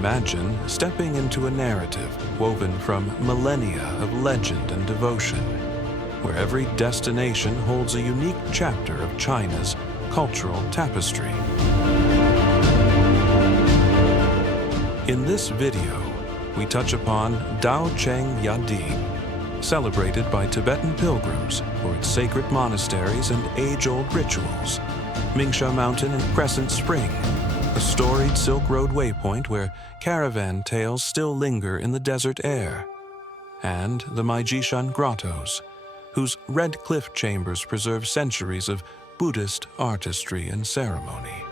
Imagine stepping into a narrative woven from millennia of legend and devotion, where every destination holds a unique chapter of China's cultural tapestry. In this video, we touch upon Daocheng Yading, celebrated by Tibetan pilgrims for its sacred monasteries and age-old rituals, Mingsha Mountain and Crescent Spring, a storied Silk Road waypoint where caravan tales still linger in the desert air, and the Maijishan grottoes, whose red cliff chambers preserve centuries of Buddhist artistry and ceremony.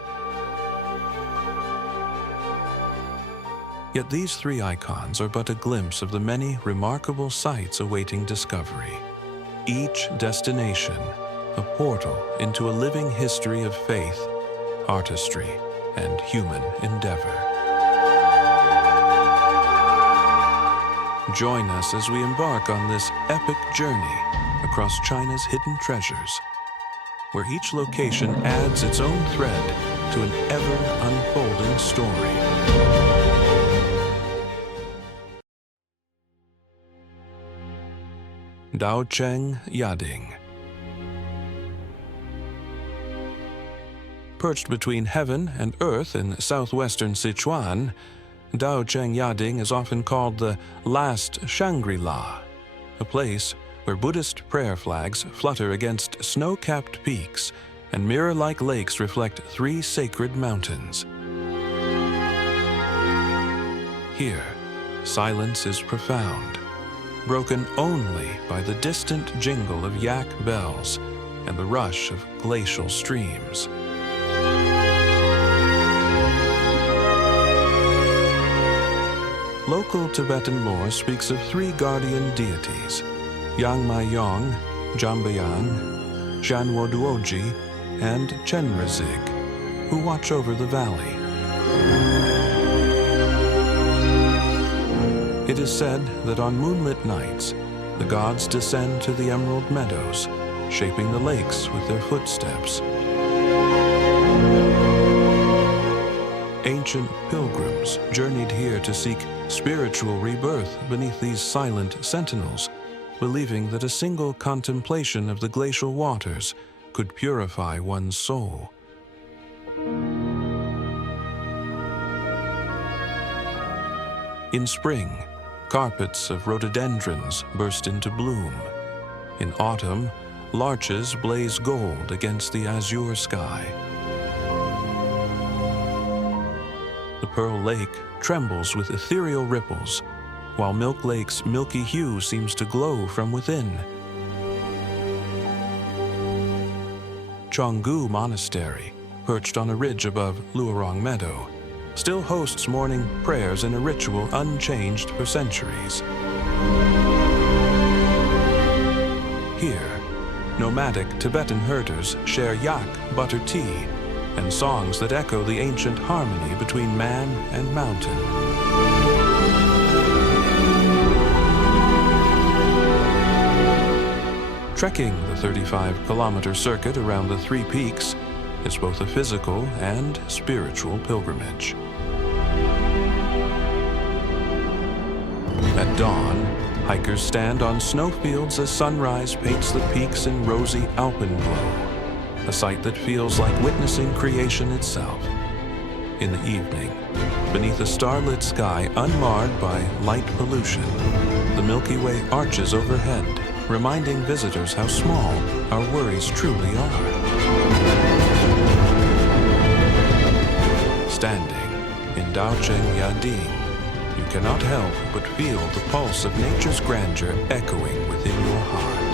Yet these three icons are but a glimpse of the many remarkable sights awaiting discovery. Each destination, a portal into a living history of faith, artistry, and human endeavor. Join us as we embark on this epic journey across China's hidden treasures, where each location adds its own thread to an ever-unfolding story. Daocheng Yading. Perched between heaven and earth in southwestern Sichuan, Daocheng Yading is often called the last Shangri-La, a place where Buddhist prayer flags flutter against snow-capped peaks and mirror-like lakes reflect three sacred mountains. Here, silence is profound, broken only by the distant jingle of yak bells and the rush of glacial streams. Local Tibetan lore speaks of three guardian deities, Yangmayong, Jambayang, Zhanwo-duoji, and Chenrezig, who watch over the valley. It is said that on moonlit nights, the gods descend to the emerald meadows, shaping the lakes with their footsteps. Ancient pilgrims journeyed here to seek spiritual rebirth beneath these silent sentinels, believing that a single contemplation of the glacial waters could purify one's soul. In spring, carpets of rhododendrons burst into bloom. In autumn, larches blaze gold against the azure sky. The Pearl Lake trembles with ethereal ripples, while Milk Lake's milky hue seems to glow from within. Chonggu Monastery, perched on a ridge above Luorong Meadow, still hosts morning prayers in a ritual unchanged for centuries. Here, nomadic Tibetan herders share yak butter tea and songs that echo the ancient harmony between man and mountain. Trekking the 35-kilometer circuit around the three peaks is both a physical and spiritual pilgrimage. At dawn, hikers stand on snowfields as sunrise paints the peaks in rosy alpenglow, a sight that feels like witnessing creation itself. In the evening, beneath a starlit sky unmarred by light pollution, the Milky Way arches overhead, reminding visitors how small our worries truly are. Standing in Daocheng Yading, you cannot help but feel the pulse of nature's grandeur echoing within your heart.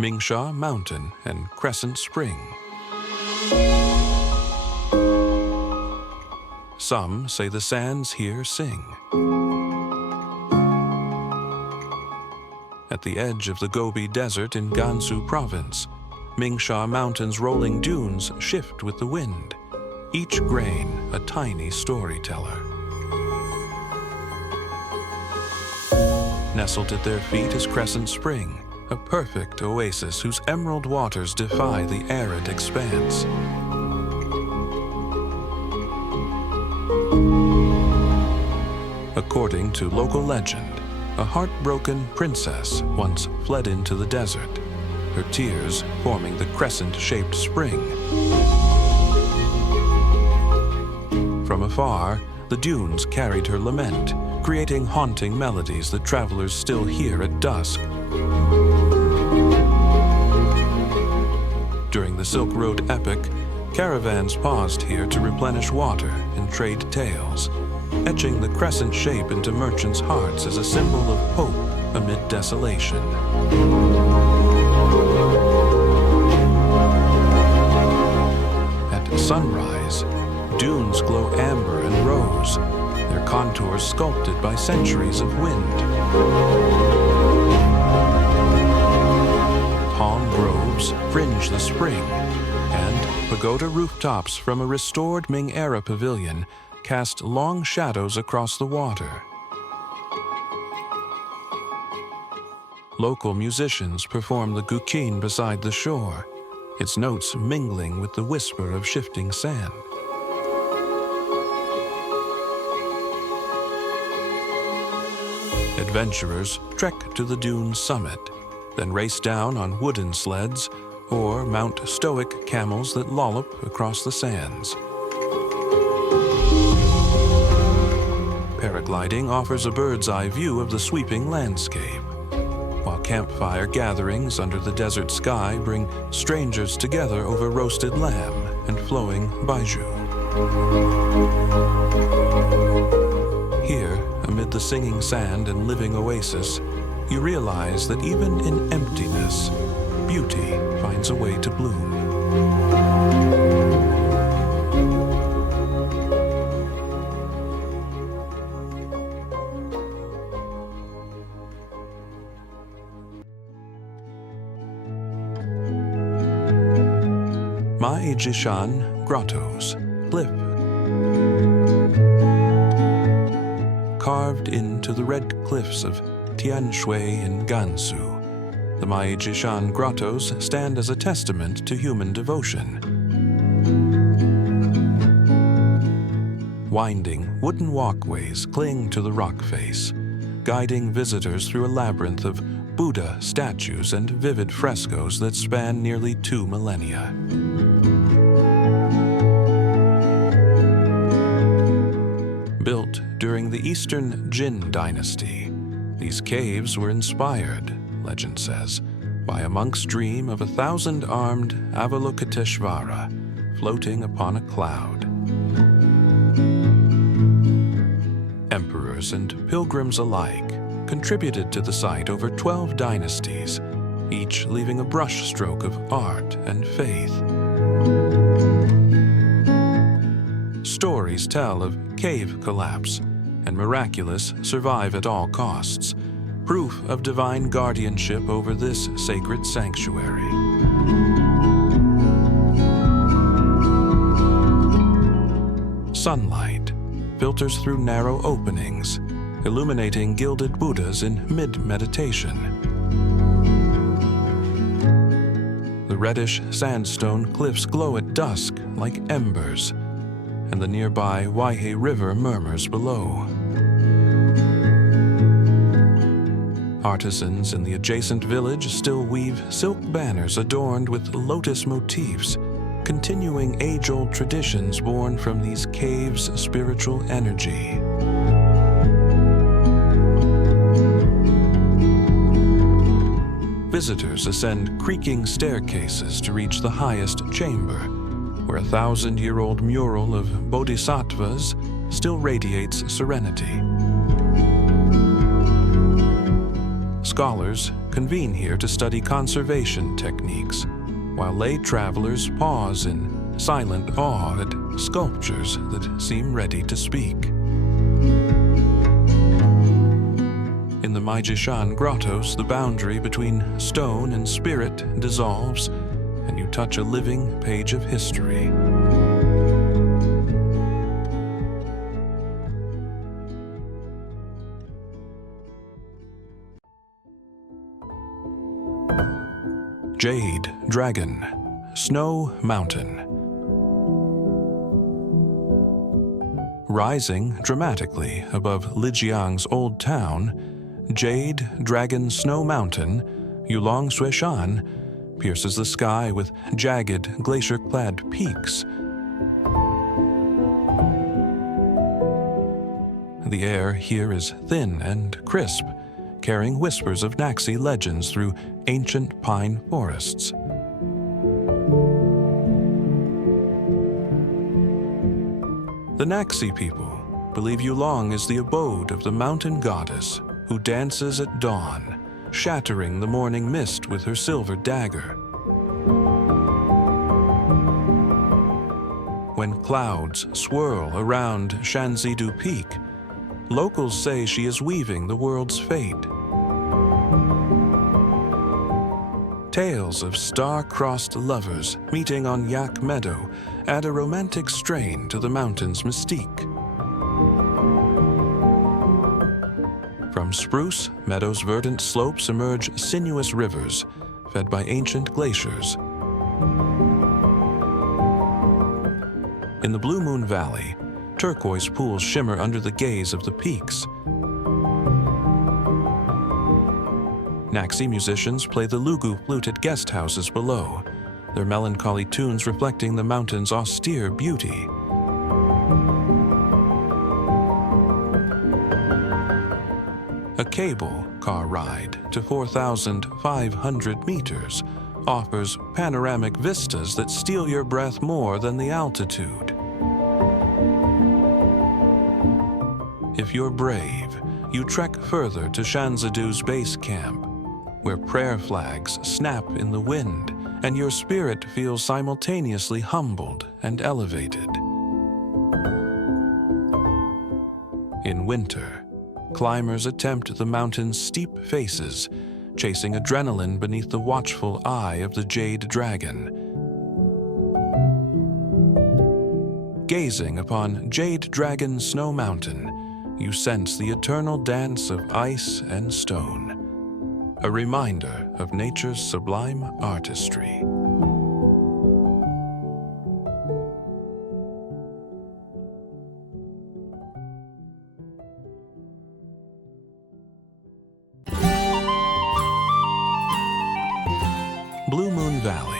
Mingsha Mountain and Crescent Spring. Some say the sands here sing. At the edge of the Gobi Desert in Gansu Province, Mingsha Mountain's rolling dunes shift with the wind, each grain a tiny storyteller. Nestled at their feet is Crescent Spring, a perfect oasis whose emerald waters defy the arid expanse. According to local legend, a heartbroken princess once fled into the desert, her tears forming the crescent-shaped spring. From afar, the dunes carried her lament, creating haunting melodies that travelers still hear at dusk. During the Silk Road epic, caravans paused here to replenish water and trade tales, etching the crescent shape into merchants' hearts as a symbol of hope amid desolation. At sunrise, dunes glow amber and rose, their contours sculpted by centuries of wind. Palm groves fringe the spring, and pagoda rooftops from a restored Ming-era pavilion cast long shadows across the water. Local musicians perform the guqin beside the shore, its notes mingling with the whisper of shifting sand. Adventurers trek to the dune's summit, then race down on wooden sleds or mount stoic camels that lollop across the sands. Paragliding offers a bird's-eye view of the sweeping landscape, while campfire gatherings under the desert sky bring strangers together over roasted lamb and flowing baijiu. Here, amid the singing sand and living oasis, you realize that even in emptiness, beauty finds a way to bloom. Mai-Jishan Grottoes, Cliff. Carved into the red cliffs of Tianshui in Gansu, the Mai-Jishan Grottoes stand as a testament to human devotion. Winding wooden walkways cling to the rock face, guiding visitors through a labyrinth of Buddha statues and vivid frescoes that span nearly 2 millennia. Built during the Eastern Jin dynasty, these caves were inspired, legend says, by a monk's dream of a 1,000-armed Avalokiteshvara floating upon a cloud. Emperors and pilgrims alike contributed to the site over 12 dynasties, each leaving a brushstroke of art and faith. Stories tell of cave collapse and miraculous survive at all costs, proof of divine guardianship over this sacred sanctuary. Sunlight filters through narrow openings, illuminating gilded Buddhas in mid-meditation. The reddish sandstone cliffs glow at dusk like embers, and the nearby Waihe River murmurs below. Artisans in the adjacent village still weave silk banners adorned with lotus motifs, continuing age-old traditions born from these caves' spiritual energy. Visitors ascend creaking staircases to reach the highest chamber, where a 1,000-year-old mural of bodhisattvas still radiates serenity. Scholars convene here to study conservation techniques, while lay travelers pause in silent awe at sculptures that seem ready to speak. In the Mai-Jishan Grottoes, the boundary between stone and spirit dissolves, and you touch a living page of history. Jade Dragon Snow Mountain. Rising dramatically above Lijiang's old town, Jade Dragon Snow Mountain, Yulong Suishan, pierces the sky with jagged, glacier-clad peaks. The air here is thin and crisp, carrying whispers of Naxi legends through ancient pine forests. The Naxi people believe Yulong is the abode of the mountain goddess who dances at dawn, shattering the morning mist with her silver dagger. When clouds swirl around Shanzidu Peak, locals say she is weaving the world's fate. Tales of star-crossed lovers meeting on Yak Meadow add a romantic strain to the mountain's mystique. From Spruce Meadow's verdant slopes emerge sinuous rivers, fed by ancient glaciers. In the Blue Moon Valley, turquoise pools shimmer under the gaze of the peaks. Naxi musicians play the lugu flute at guest houses below, their melancholy tunes reflecting the mountain's austere beauty. A cable car ride to 4,500 meters offers panoramic vistas that steal your breath more than the altitude. If you're brave, you trek further to Shanzidu's base camp, where prayer flags snap in the wind and your spirit feels simultaneously humbled and elevated. In winter, climbers attempt the mountain's steep faces, chasing adrenaline beneath the watchful eye of the Jade Dragon. Gazing upon Jade Dragon Snow Mountain, you sense the eternal dance of ice and stone, a reminder of nature's sublime artistry. Blue Moon Valley.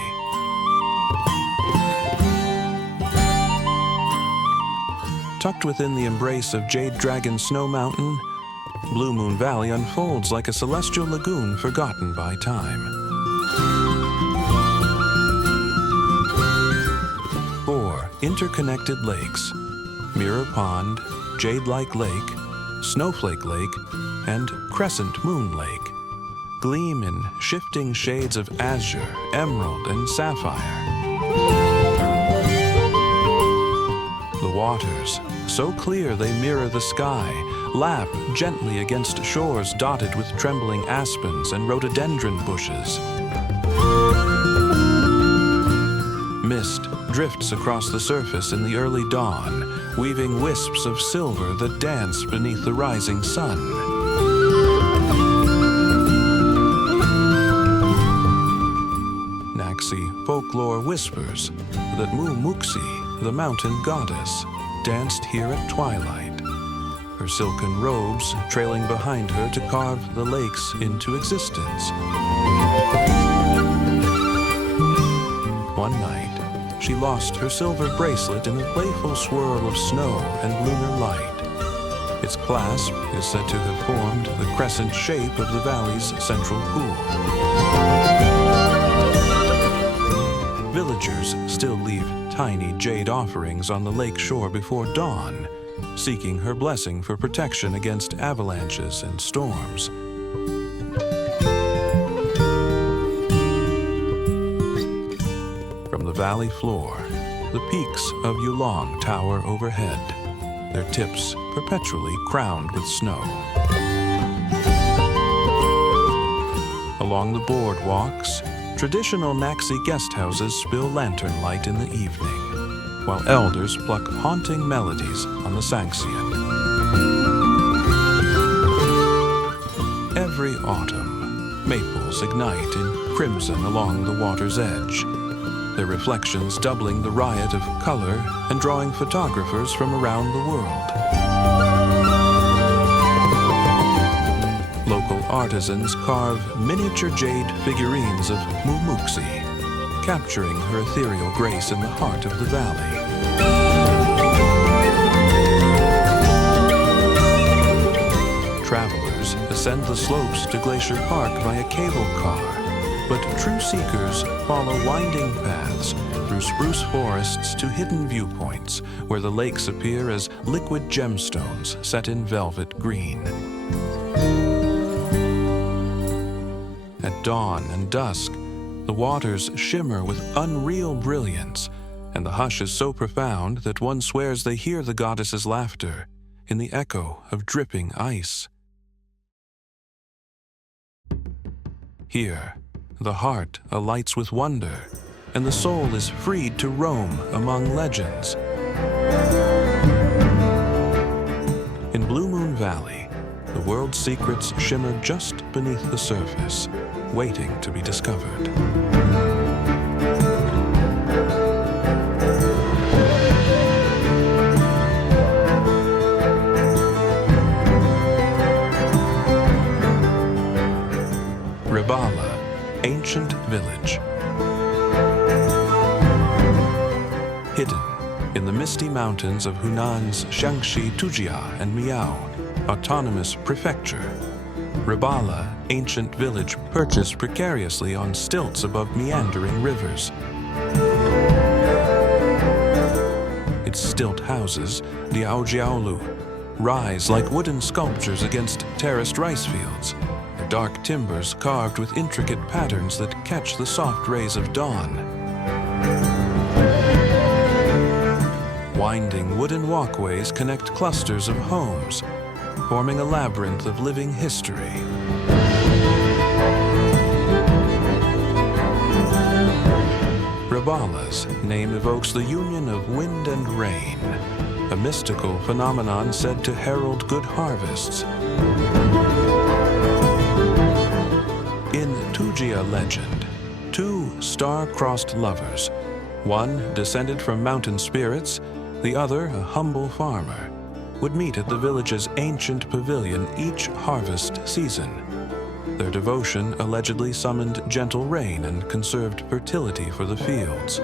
Tucked within the embrace of Jade Dragon Snow Mountain, Blue Moon Valley unfolds like a celestial lagoon forgotten by time. 4 interconnected lakes, Mirror Pond, Jade-like Lake, Snowflake Lake, and Crescent Moon Lake, gleam in shifting shades of azure, emerald, and sapphire. The waters, so clear they mirror the sky, lap gently against shores dotted with trembling aspens and rhododendron bushes. Mist drifts across the surface in the early dawn, weaving wisps of silver that dance beneath the rising sun. Naxi folklore whispers that Mu Muxi, the mountain goddess, danced here at twilight, her silken robes trailing behind her to carve the lakes into existence. One night, she lost her silver bracelet in a playful swirl of snow and lunar light. Its clasp is said to have formed the crescent shape of the valley's central pool. Villagers still leave tiny jade offerings on the lake shore before dawn, seeking her blessing for protection against avalanches and storms. From the valley floor, the peaks of Yulong tower overhead, their tips perpetually crowned with snow. Along the boardwalks, traditional Naxi guest houses spill lantern light in the evening, while elders pluck haunting melodies on the Sanxian. Every autumn, maples ignite in crimson along the water's edge, their reflections doubling the riot of color and drawing photographers from around the world. Local artisans carve miniature jade figurines of Mumuxi, capturing her ethereal grace in the heart of the valley. Travelers ascend the slopes to Glacier Park via cable car, but true seekers follow winding paths through spruce forests to hidden viewpoints where the lakes appear as liquid gemstones set in velvet green. At dawn and dusk, the waters shimmer with unreal brilliance, and the hush is so profound that one swears they hear the goddess's laughter in the echo of dripping ice. Here, the heart alights with wonder, and the soul is freed to roam among legends. In Blue Moon Valley, the world's secrets shimmer just beneath the surface, waiting to be discovered. Rabala, ancient village. Hidden in the misty mountains of Hunan's Shaanxi, Tujia, and Miao, autonomous prefecture, Rabala, ancient village perches precariously on stilts above meandering rivers. Its stilt houses, Liaojiaolu, rise like wooden sculptures against terraced rice fields, their dark timbers carved with intricate patterns that catch the soft rays of dawn. Winding wooden walkways connect clusters of homes, forming a labyrinth of living history. Rabala's name evokes the union of wind and rain, a mystical phenomenon said to herald good harvests. In Tujia legend, two star-crossed lovers, one descended from mountain spirits, the other a humble farmer, would meet at the village's ancient pavilion each harvest season. Their devotion allegedly summoned gentle rain and conserved fertility for the fields.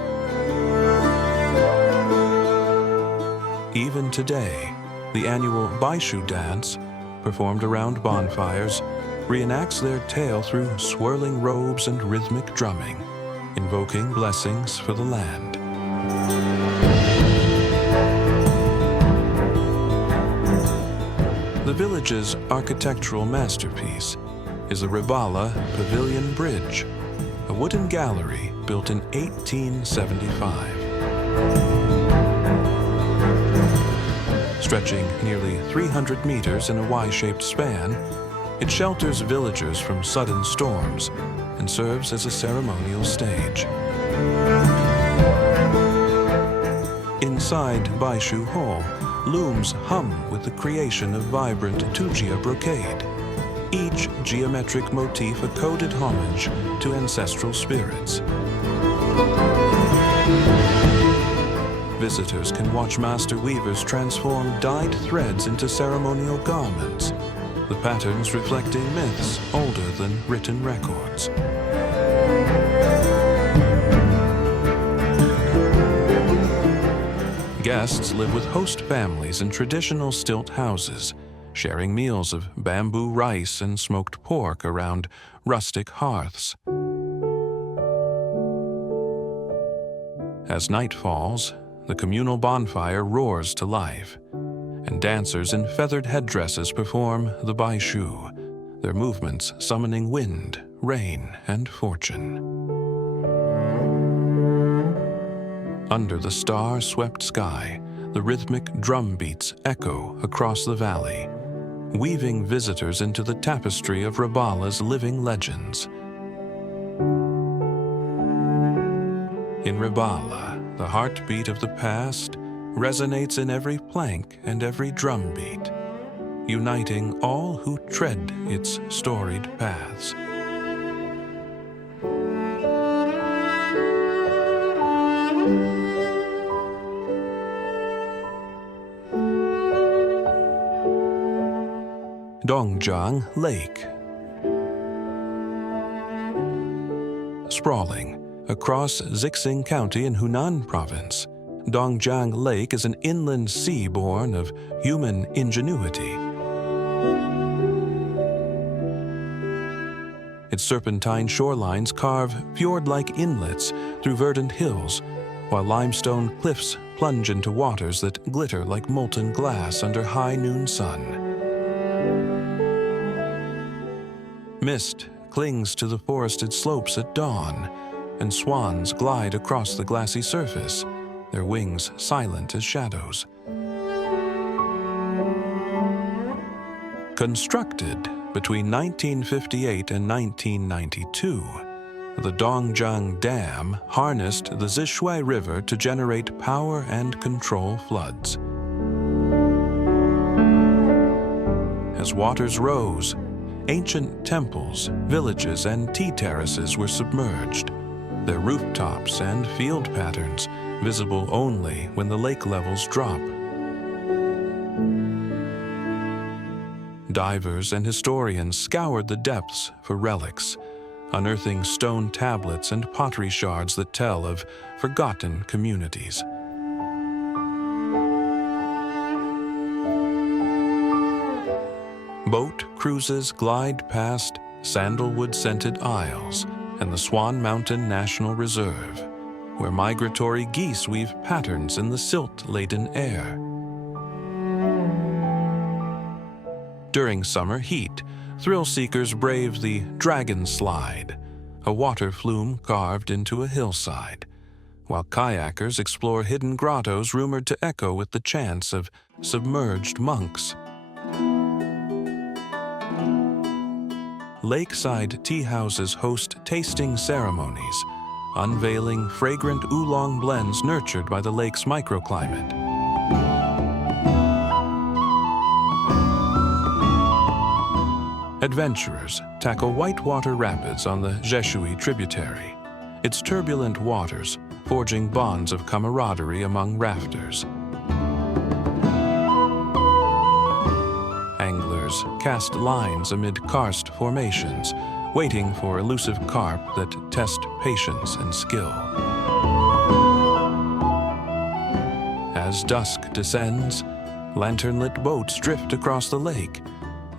Even today, the annual Baishu dance, performed around bonfires, reenacts their tale through swirling robes and rhythmic drumming, invoking blessings for the land. The village's architectural masterpiece is the Rabala Pavilion Bridge, a wooden gallery built in 1875. Stretching nearly 300 meters in a Y-shaped span, it shelters villagers from sudden storms and serves as a ceremonial stage. Inside Baishu Hall, looms hum with the creation of vibrant Tujia brocade, each geometric motif a coded homage to ancestral spirits. Visitors can watch master weavers transform dyed threads into ceremonial garments, the patterns reflecting myths older than written records. Guests live with host families in traditional stilt houses, sharing meals of bamboo rice and smoked pork around rustic hearths. As night falls, the communal bonfire roars to life, and dancers in feathered headdresses perform the Baishu, their movements summoning wind, rain, and fortune. Under the star-swept sky, the rhythmic drum beats echo across the valley, weaving visitors into the tapestry of Rabala's living legends. In Rabala, the heartbeat of the past resonates in every plank and every drumbeat, uniting all who tread its storied paths. Dongjiang Lake. Sprawling across Zixing County in Hunan Province, Dongjiang Lake is an inland sea born of human ingenuity. Its serpentine shorelines carve fjord-like inlets through verdant hills, while limestone cliffs plunge into waters that glitter like molten glass under high noon sun. Mist clings to the forested slopes at dawn, and swans glide across the glassy surface, their wings silent as shadows. Constructed between 1958 and 1992, the Dongjiang Dam harnessed the Zishui River to generate power and control floods. As waters rose, ancient temples, villages, and tea terraces were submerged, their rooftops and field patterns visible only when the lake levels drop. Divers and historians scoured the depths for relics, unearthing stone tablets and pottery shards that tell of forgotten communities. Boat cruises glide past sandalwood-scented isles and the Swan Mountain National Reserve, where migratory geese weave patterns in the silt-laden air. During summer heat, thrill-seekers brave the Dragon Slide, a water flume carved into a hillside, while kayakers explore hidden grottoes rumored to echo with the chants of submerged monks. Lakeside tea houses host tasting ceremonies, unveiling fragrant oolong blends nurtured by the lake's microclimate. Adventurers tackle whitewater rapids on the Zeshui tributary, its turbulent waters forging bonds of camaraderie among rafters. Anglers cast lines amid karst formations, waiting for elusive carp that test patience and skill. As dusk descends, lantern-lit boats drift across the lake,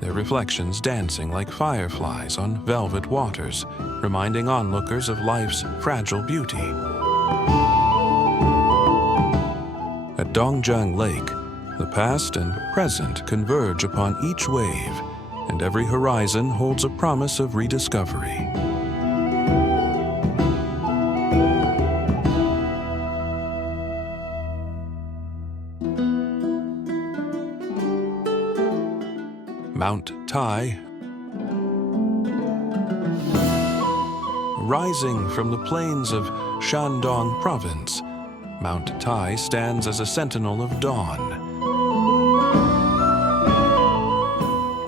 their reflections dancing like fireflies on velvet waters, reminding onlookers of life's fragile beauty. At Dongjiang Lake, the past and present converge upon each wave, and every horizon holds a promise of rediscovery. Mount Tai. Rising from the plains of Shandong Province, Mount Tai stands as a sentinel of dawn.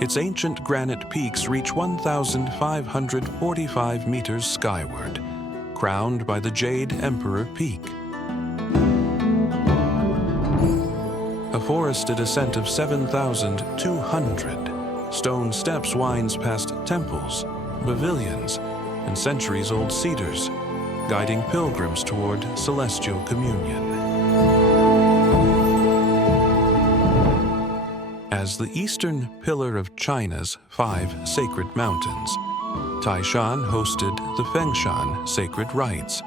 Its ancient granite peaks reach 1,545 meters skyward, crowned by the Jade Emperor Peak. A forested ascent of 7,200 stone steps winds past temples, pavilions, and centuries-old cedars, guiding pilgrims toward celestial communion. As the eastern pillar of China's 5 sacred mountains, Taishan hosted the Fengshan sacred rites,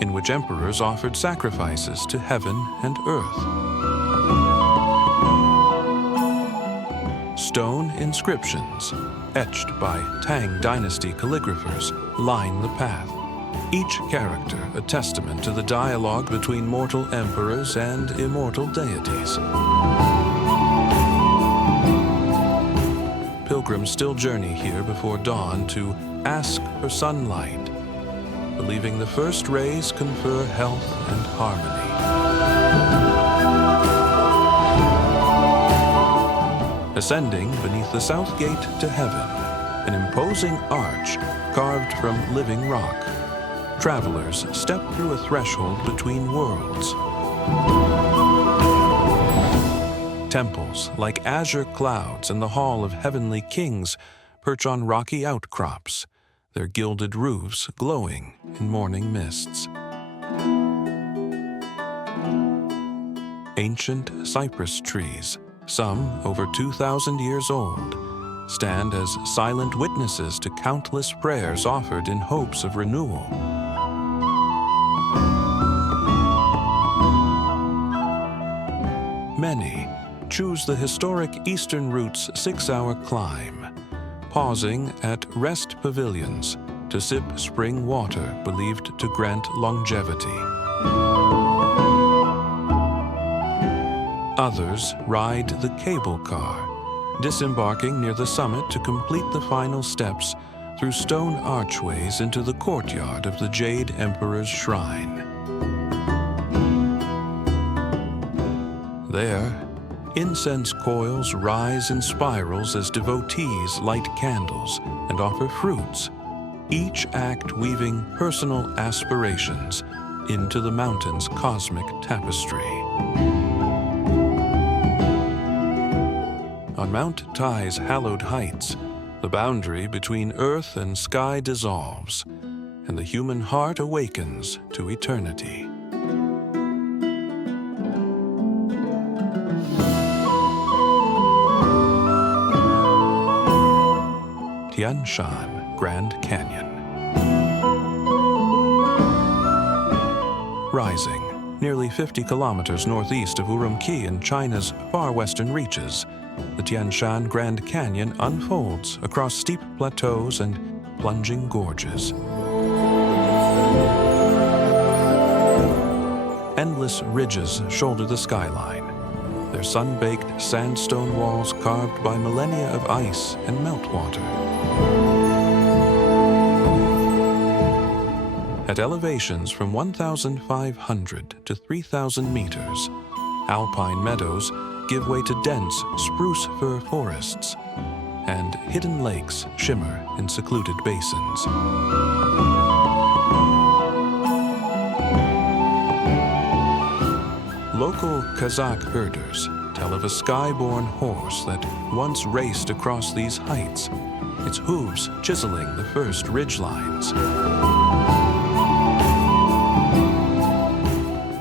in which emperors offered sacrifices to heaven and earth. Stone inscriptions, etched by Tang Dynasty calligraphers, line the path, each character a testament to the dialogue between mortal emperors and immortal deities. Pilgrims still journey here before dawn to ask for sunlight, believing the first rays confer health and harmony. Ascending beneath the south gate to heaven, an imposing arch carved from living rock, travelers step through a threshold between worlds. Temples, like azure clouds in the Hall of Heavenly Kings, perch on rocky outcrops, their gilded roofs glowing in morning mists. Ancient cypress trees, some over 2,000 years old, stand as silent witnesses to countless prayers offered in hopes of renewal. Many choose the historic Eastern Route's 6-hour climb, pausing at rest pavilions to sip spring water believed to grant longevity. Others ride the cable car, disembarking near the summit to complete the final steps through stone archways into the courtyard of the Jade Emperor's shrine. There, incense coils rise in spirals as devotees light candles and offer fruits, each act weaving personal aspirations into the mountain's cosmic tapestry. On Mount Tai's hallowed heights, the boundary between earth and sky dissolves, and the human heart awakens to eternity. Tian Shan Grand Canyon. Rising nearly 50 kilometers northeast of Urumqi in China's far western reaches, the Tian Shan Grand Canyon unfolds across steep plateaus and plunging gorges. Endless ridges shoulder the skyline, their sun-baked sandstone walls carved by millennia of ice and meltwater. At elevations from 1,500 to 3,000 meters, alpine meadows give way to dense spruce fir forests, and hidden lakes shimmer in secluded basins. Local Kazakh herders tell of a sky-born horse that once raced across these heights, its hooves chiseling the first ridgelines.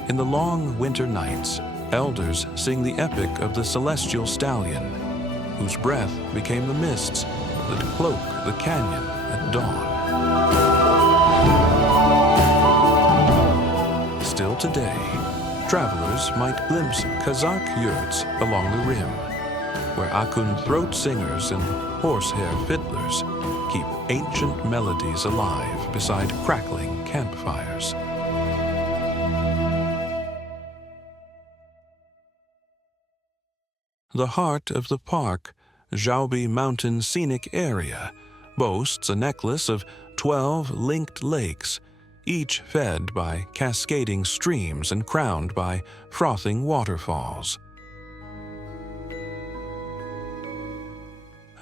In the long winter nights, elders sing the epic of the celestial stallion, whose breath became the mists that cloak the canyon at dawn. Still today, travelers might glimpse Kazakh yurts along the rim, where Akun throat singers and horsehair fiddlers keep ancient melodies alive beside crackling campfires. The heart of the park, Zhaobi Mountain Scenic Area, boasts a necklace of 12 linked lakes, each fed by cascading streams and crowned by frothing waterfalls.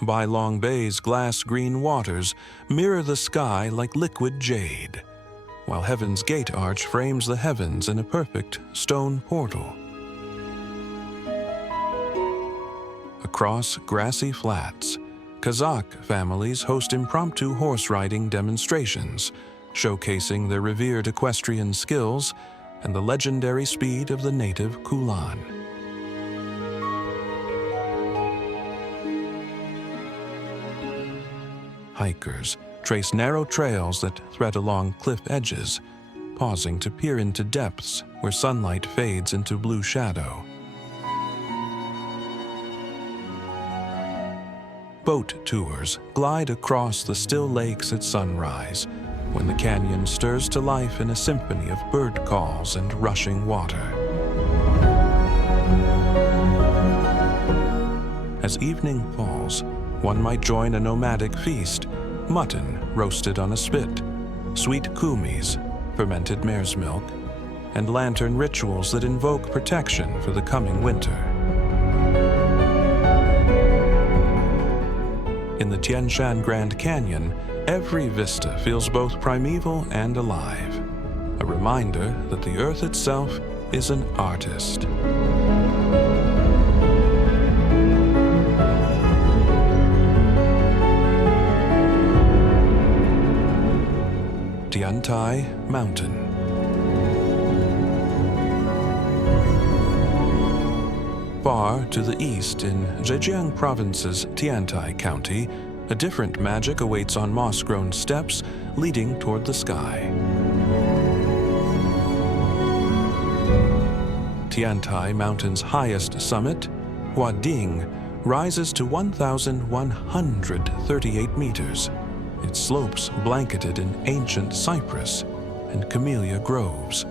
Bailong Bay's glass-green waters mirror the sky like liquid jade, while Heaven's Gate Arch frames the heavens in a perfect stone portal. Across grassy flats, Kazakh families host impromptu horse riding demonstrations, showcasing their revered equestrian skills and the legendary speed of the native Kulan. Hikers trace narrow trails that thread along cliff edges, pausing to peer into depths where sunlight fades into blue shadow. Boat tours glide across the still lakes at sunrise, when the canyon stirs to life in a symphony of bird calls and rushing water. As evening falls, one might join a nomadic feast, mutton roasted on a spit, sweet kumis, fermented mare's milk, and lantern rituals that invoke protection for the coming winter. In the Tian Shan Grand Canyon, every vista feels both primeval and alive, a reminder that the earth itself is an artist. Tiantai Mountain. Far to the east in Zhejiang Province's Tiantai County, a different magic awaits on moss-grown steps leading toward the sky. Tiantai Mountain's highest summit, Huading, rises to 1,138 meters, its slopes blanketed in ancient cypress and camellia groves.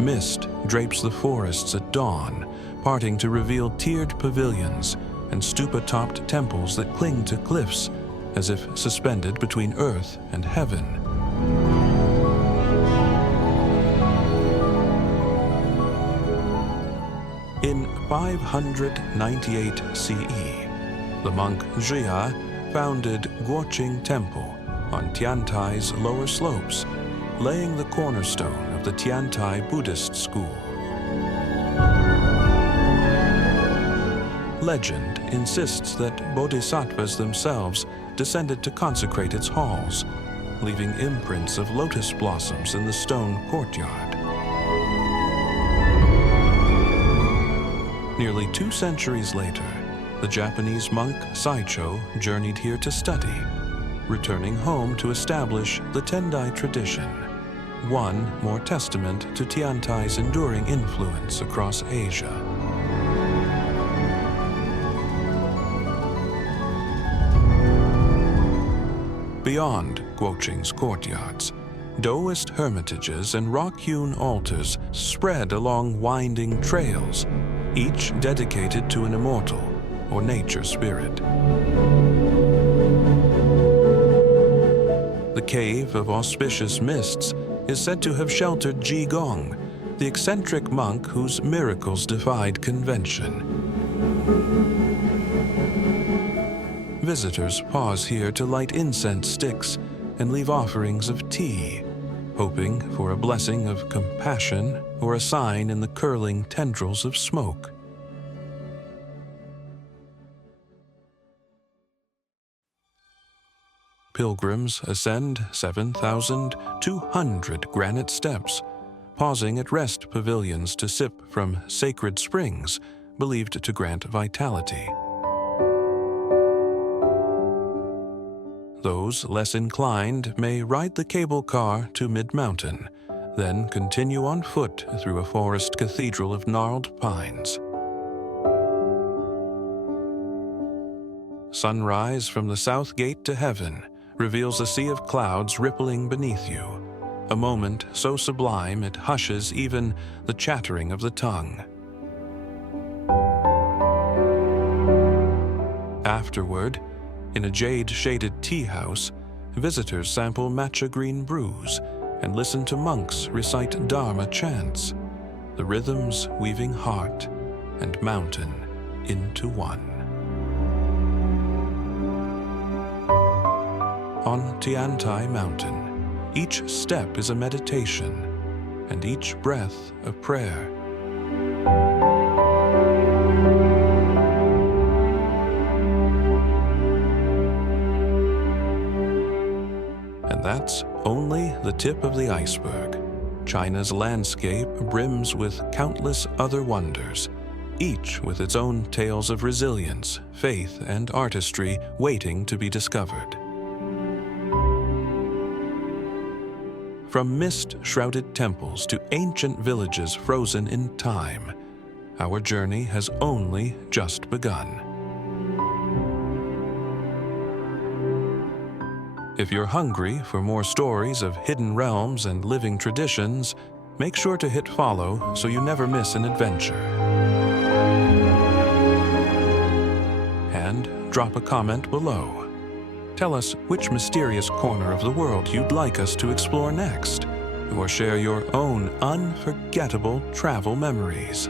Mist drapes the forests at dawn, parting to reveal tiered pavilions and stupa-topped temples that cling to cliffs as if suspended between earth and heaven. In 598 CE, the monk Zhia founded Guoqing Temple on Tiantai's lower slopes, laying the cornerstone of the Tiantai Buddhist school. Legend insists that bodhisattvas themselves descended to consecrate its halls, leaving imprints of lotus blossoms in the stone courtyard. Nearly 2 centuries later, the Japanese monk Saicho journeyed here to study, returning home to establish the Tendai tradition, one more testament to Tiantai's enduring influence across Asia. Beyond Guoqing's courtyards, Taoist hermitages and rock-hewn altars spread along winding trails, each dedicated to an immortal or nature spirit. The Cave of Auspicious Mists is said to have sheltered Ji Gong, the eccentric monk whose miracles defied convention. Visitors pause here to light incense sticks and leave offerings of tea, hoping for a blessing of compassion or a sign in the curling tendrils of smoke. Pilgrims ascend 7,200 granite steps, pausing at rest pavilions to sip from sacred springs believed to grant vitality. Those less inclined may ride the cable car to mid-mountain, then continue on foot through a forest cathedral of gnarled pines. Sunrise from the south gate to heaven reveals a sea of clouds rippling beneath you, a moment so sublime it hushes even the chattering of the tongue. Afterward, in a jade-shaded tea house, visitors sample matcha green brews and listen to monks recite Dharma chants, the rhythms weaving heart and mountain into one. On Tiantai Mountain, each step is a meditation, and each breath a prayer. And that's only the tip of the iceberg. China's landscape brims with countless other wonders, each with its own tales of resilience, faith, and artistry waiting to be discovered. From mist-shrouded temples to ancient villages frozen in time, our journey has only just begun. If you're hungry for more stories of hidden realms and living traditions, make sure to hit follow so you never miss an adventure. And drop a comment below. Tell us which mysterious corner of the world you'd like us to explore next, or share your own unforgettable travel memories.